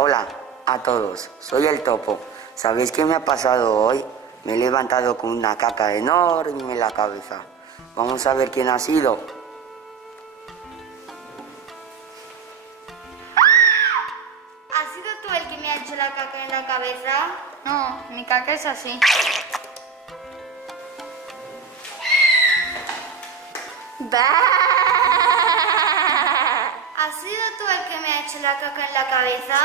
Hola a todos, soy el Topo. ¿Sabéis qué me ha pasado hoy? Me he levantado con una caca enorme en la cabeza. Vamos a ver quién ha sido. ¿Has sido tú el que me ha hecho la caca en la cabeza? No, mi caca es así. ¿Has sido tú el que me ha hecho la caca en la cabeza?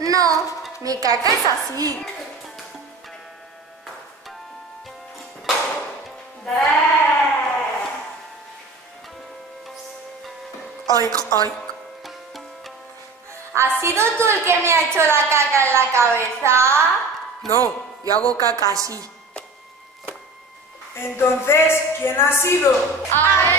No, mi caca es así. Oink, oink. ¿Has sido tú el que me ha hecho la caca en la cabeza? No, yo hago caca así. Entonces, ¿quién ha sido? ¡A